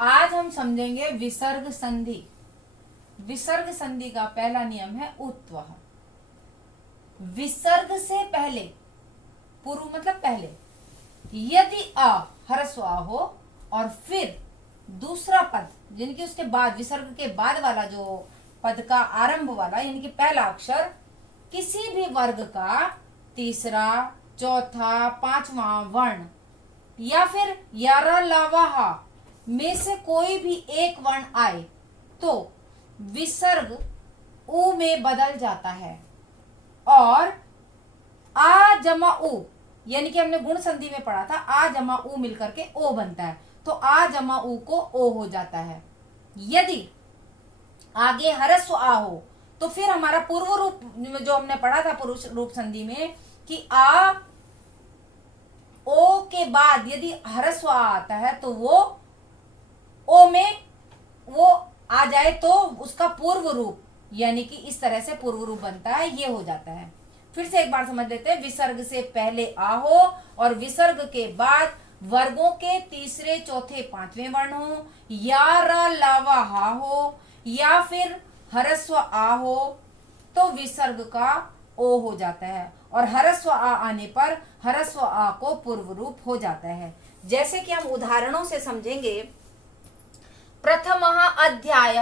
आज हम समझेंगे विसर्ग संधि। विसर्ग संधि का पहला नियम है उत्वह। विसर्ग से पहले, पूर्व मतलब पहले, यदि अ ह्रस्व आ हो और फिर दूसरा पद यानी उसके बाद, विसर्ग के बाद वाला जो पद का आरंभ वाला यानी कि पहला अक्षर किसी भी वर्ग का तीसरा, चौथा, पांचवा वर्ण या फिर यारा लावाहा में से कोई भी एक वर्ण आए तो विसर्ग उ में बदल जाता है और आ जमा उ यानी कि हमने गुण संधि में पढ़ा था, आ जमा उ मिलकर के ओ बनता है, तो आ जमा उ को ओ हो जाता है। यदि आगे ह्रस्व आ हो तो फिर हमारा पूर्व रूप जो हमने पढ़ा था पुरुष रूप संधि में कि आ ओ के बाद यदि ह्रस्व आ आता है तो वो ओ में वो आ जाए तो उसका पूर्व रूप यानी कि इस तरह से पूर्व रूप बनता है, ये हो जाता है। फिर से एक बार समझ लेते हैं। विसर्ग से पहले आ हो और विसर्ग के बाद वर्गों के तीसरे, चौथे, पांचवें वर्ण हो, या रा लावा हा हो या फिर ह्रस्व आ हो तो विसर्ग का ओ हो जाता है और ह्रस्व आ आने पर ह्रस्व आ को पूर्व रूप हो जाता है। जैसे कि हम उदाहरणों से समझेंगे। प्रथम अध्याय,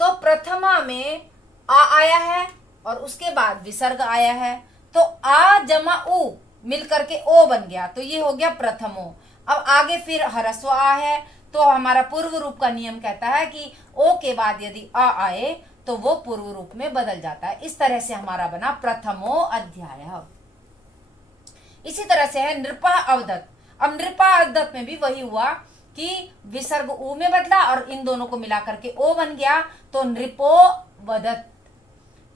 तो प्रथमा में आ आया है और उसके बाद विसर्ग आया है तो आ जमा उ मिलकर के ओ बन गया, तो ये हो गया प्रथमो। अब आगे फिर ह्रस्व आ है तो हमारा पूर्व रूप का नियम कहता है कि ओ के बाद यदि आ आए तो वो पूर्व रूप में बदल जाता है। इस तरह से हमारा बना प्रथमो अध्याय। इसी तरह से है नृपा अवदत। अब नृपा अवदत में भी वही हुआ कि विसर्ग उ में बदला और इन दोनों को मिलाकर के ओ बन गया तो नृपो वदत।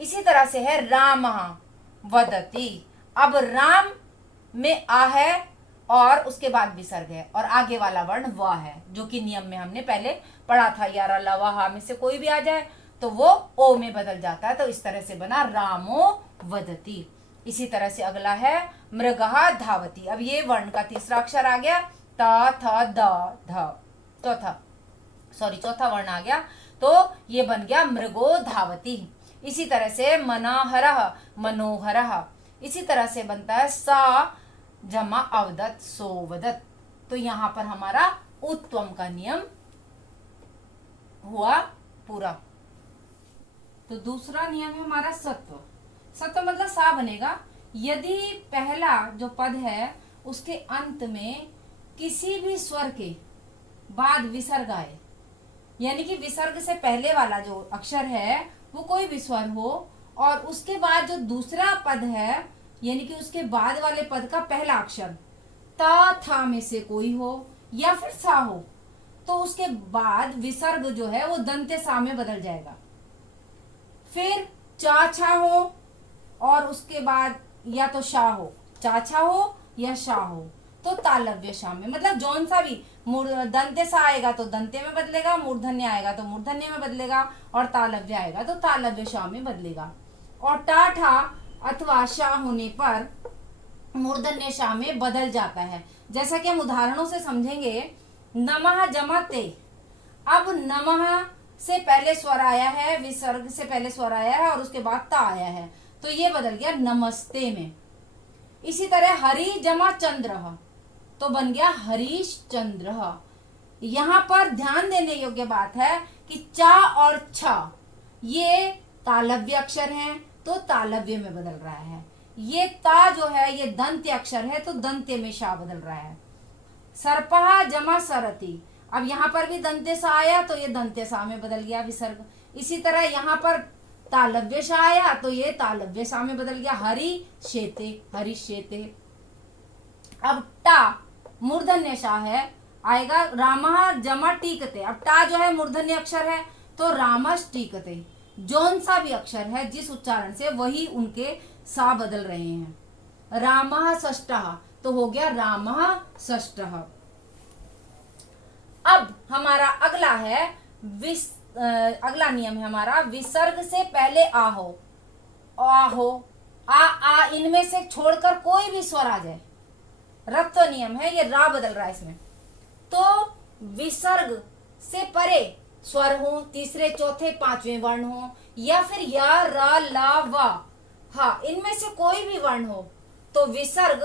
इसी तरह से है राम वदती। अब राम में आ है और उसके बाद विसर्ग है और आगे वाला वर्ण व है, जो कि नियम में हमने पहले पढ़ा था, यारा लवा में से कोई भी आ जाए तो वो ओ में बदल जाता है। तो इस तरह से बना रामो वदती। इसी तरह से अगला है मृगहा धावती। अब ये वर्ण का तीसरा अक्षर आ गया, त थ द ध, चौथा वर्ण आ गया तो ये बन गया मृगो धावती। इसी तरह से मनाहरः मनोहरः। इसी तरह से बनता है सा जमा अवदत सोवदत। तो यहां पर हमारा उत्तम का नियम हुआ पूरा। तो दूसरा नियम है हमारा सत्व। सत्व मतलब सा बनेगा यदि पहला जो पद है उसके अंत में किसी भी स्वर के बाद विसर्ग आए, यानी कि विसर्ग से पहले वाला जो अक्षर है वो कोई भी स्वर हो और उसके बाद जो दूसरा पद है यानी कि उसके बाद वाले पद का पहला अक्षर ता था में से कोई हो या फिर सा हो तो उसके बाद विसर्ग जो है वो दंते सा में बदल जाएगा। फिर चाछा हो और उसके बाद या तो शाह हो, चाछा हो या शाह हो तो तालव्य शाह में, मतलब जौन सा भी दंते सा आएगा तो दंते में बदलेगा, मूर्धन्य आएगा तो मूर्धन्य में बदलेगा और तालव्य आएगा तो तालव्य शाह में बदलेगा। और टाठा अथवा शाह होने पर मूर्धन्य शाह में बदल जाता है। जैसा कि हम उदाहरणों से समझेंगे। नमः जमते। अब नमः से पहले स्वर आया है, विसर्ग से पहले स्वर आया है और उसके बाद ता आया है तो ये बदल गया नमस्ते में। इसी तरह हरि जमा चंद्र तो बन गया हरीश चंद्र। यहां पर ध्यान देने योग्य बात है कि चा और छ ये तालव्य अक्षर हैं तो तालव्य में बदल रहा है। ये ता जो है ये दंत्य अक्षर है तो दंत्य में शा बदल रहा है। सर्पहा जमा सरती। अब यहाँ पर भी दंत्य सा आया तो ये दंत्य सा में बदल गया विसर्ग। इसी तरह यहाँ पर तालव्य सा आया तो ये तालव्य सा में बदल गया हरि शेते, हरि शेते। अब टा मूर्धन्य सा है आएगा रामः जमा टीकते। अब टा जो है मूर्धन्य अक्षर है तो रामस टीकते। जौन सा भी अक्षर है जिस उच्चारण से वही उनके सा बदल रहे हैं। रामः षष्ठः तो हो गया रामः षष्ठः। अब हमारा अगला है अगला नियम है हमारा विसर्ग से पहले आ हो, आ इनमें से छोड़कर कोई भी स्वर आ जाए। रत्व नियम है, ये रा बदल रहा है इसमें, तो विसर्ग से परे स्वर हो, तीसरे चौथे पांचवें वर्ण हो, या फिर या रा ला वा हा, इनमें से कोई भी वर्ण हो तो विसर्ग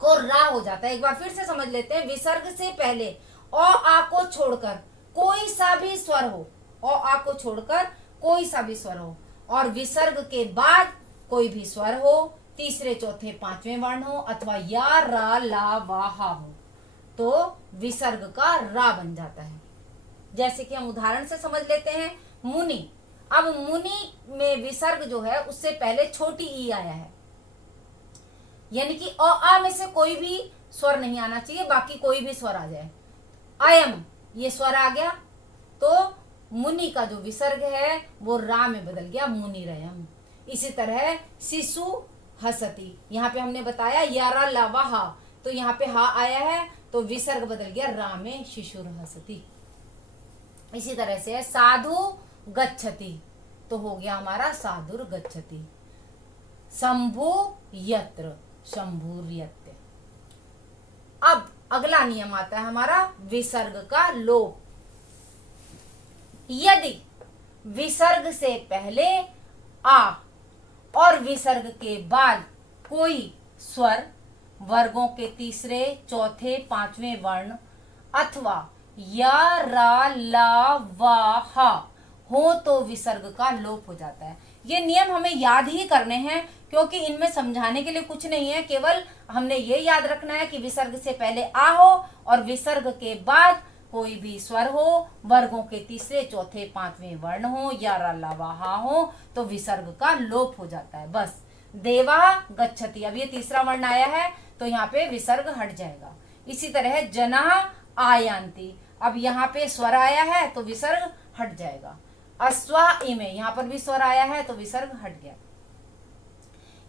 को रा हो जाता है। एक बार फिर से समझ लेते हैं। विसर्ग से पहले अ आ को छोड़कर कोई सा भी स्वर हो, अ आ को छोड़कर कोई सा भी स्वर हो, और विसर्ग के बाद कोई भी स्वर हो, तीसरे चौथे पांचवें वर्ण हो, अथवा या रा ला वा हा हो, तो विसर्ग का रा बन जाता है। जैसे कि हम उदाहरण से समझ लेते हैं। मुनि, अब मुनि में विसर्ग जो है उससे पहले छोटी ई आया है, यानी कि अ आ में से कोई भी स्वर नहीं आना चाहिए, बाकी कोई भी स्वर आ जाए। अयम, ये स्वर आ गया तो मुनि का जो विसर्ग है वो रा में बदल गया, मुनिरयम। इसी तरह शिशु हसती, यहाँ पे हमने बताया यारा लावा हा, तो यहाँ पे हा आया है तो विसर्ग बदल गया रा में, शिशुर हसती। इसी तरह से साधु गच्छति, तो हो गया हमारा साधुर गच्छति। शंभु यत्र, शंभुर्यत्य। अब अगला नियम आता है हमारा विसर्ग का लोप। यदि विसर्ग से पहले आ और विसर्ग के बाद कोई स्वर वर्गों के तीसरे चौथे पांचवें वर्ण अथवा या रा ला वा हा हो तो विसर्ग का लोप हो जाता है। ये नियम हमें याद ही करने हैं, क्योंकि इनमें समझाने के लिए कुछ नहीं है, केवल हमने ये याद रखना है कि विसर्ग से पहले आ हो और विसर्ग के बाद कोई भी स्वर हो, वर्गों के तीसरे चौथे पांचवें वर्ण हो, या रा ला वा हा हो, तो विसर्ग का लोप हो जाता है। बस देवा गच्छति, अब ये तीसरा वर्ण आया है तो यहाँ पे विसर्ग हट जाएगा। इसी तरह जना आयांति, अब यहाँ पे स्वर आया है तो विसर्ग हट जाएगा। अस्वा इमे, यहाँ पर भी स्वर आया है तो विसर्ग हट गया।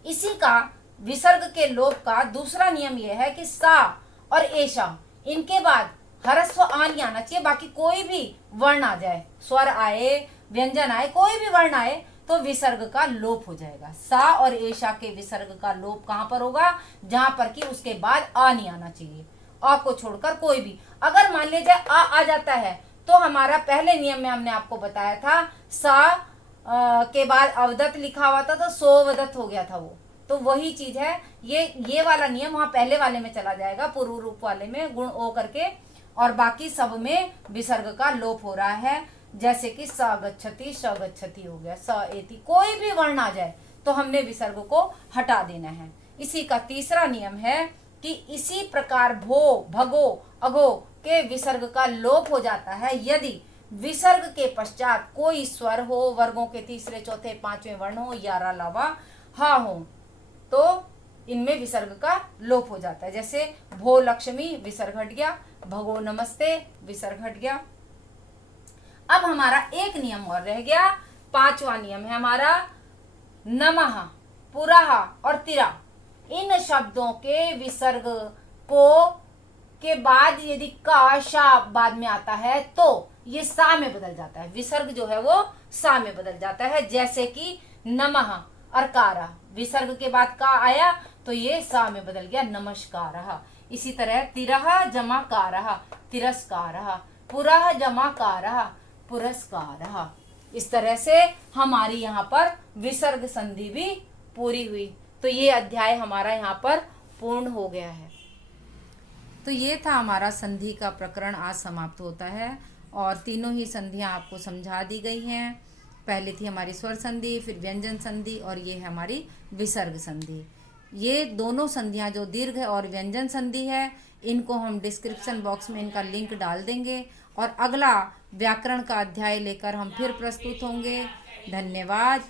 इसी का विसर्ग के लोप का दूसरा नियम यह है कि सा और एशा, इनके बाद हरस्व आ नहीं आना चाहिए, बाकी कोई भी वर्ण आ जाए, स्वर आए, व्यंजन आए, कोई भी वर्ण आए तो विसर्ग का लोप हो जाएगा। सा और एशा के विसर्ग का लोप कहां पर होगा? जहां पर कि उसके बाद आ नहीं आना चाहिए, आ को छोड़कर कोई भी। अगर मान लीजिए आ जाता है तो हमारा पहले नियम में हमने आपको बताया था सा के बाद अवदत लिखा हुआ था तो सोवदत हो गया था वो, तो वही चीज है। ये वाला नियम वहां पहले वाले में चला जाएगा, पूर्व रूप वाले में गुण ओ करके, और बाकी सब में विसर्ग का लोप हो रहा है। जैसे कि स गच्छति, श गच्छति हो गया, स एति, कोई भी वर्ण आ जाए तो हमने विसर्ग को हटा देना है। इसी का तीसरा नियम है कि इसी प्रकार भो, भगो, अगो के विसर्ग का लोप हो जाता है यदि विसर्ग के पश्चात कोई स्वर हो, वर्गों के तीसरे चौथे पांचवें वर्ण हो, या रा ला वा हा हो, तो इनमें विसर्ग का लोप हो जाता है। जैसे भो लक्ष्मी, विसर्ग हट गया, भगो नमस्ते, विसर्ग हट गया। अब हमारा एक नियम और रह गया, पांचवा नियम है हमारा नमः, पुरः और तिरा। इन शब्दों के विसर्ग को के बाद यदि का शा बाद में आता है तो ये सा में बदल जाता है, विसर्ग जो है वो सा में बदल जाता है। जैसे कि नमः और कारा, विसर्ग के बाद का आया तो ये सा में बदल गया, नमस्कारः। इसी तरह तिरः जमा कारः, तिरस्कारः, पुरः जमा कारः, पुरस्कारः। इस तरह से हमारी यहाँ पर विसर्ग संधि भी पूरी हुई। तो ये अध्याय हमारा यहाँ पर पूर्ण हो गया है। तो ये था हमारा संधि का प्रकरण, आज समाप्त होता है। और तीनों ही संधियाँ आपको समझा दी गई हैं। पहले थी हमारी स्वर संधि, फिर व्यंजन संधि, और ये है हमारी विसर्ग संधि। ये दोनों संधियाँ जो दीर्घ और व्यंजन संधि है, इनको हम डिस्क्रिप्शन बॉक्स में इनका लिंक डाल देंगे, और अगला व्याकरण का अध्याय लेकर हम फिर प्रस्तुत होंगे। धन्यवाद।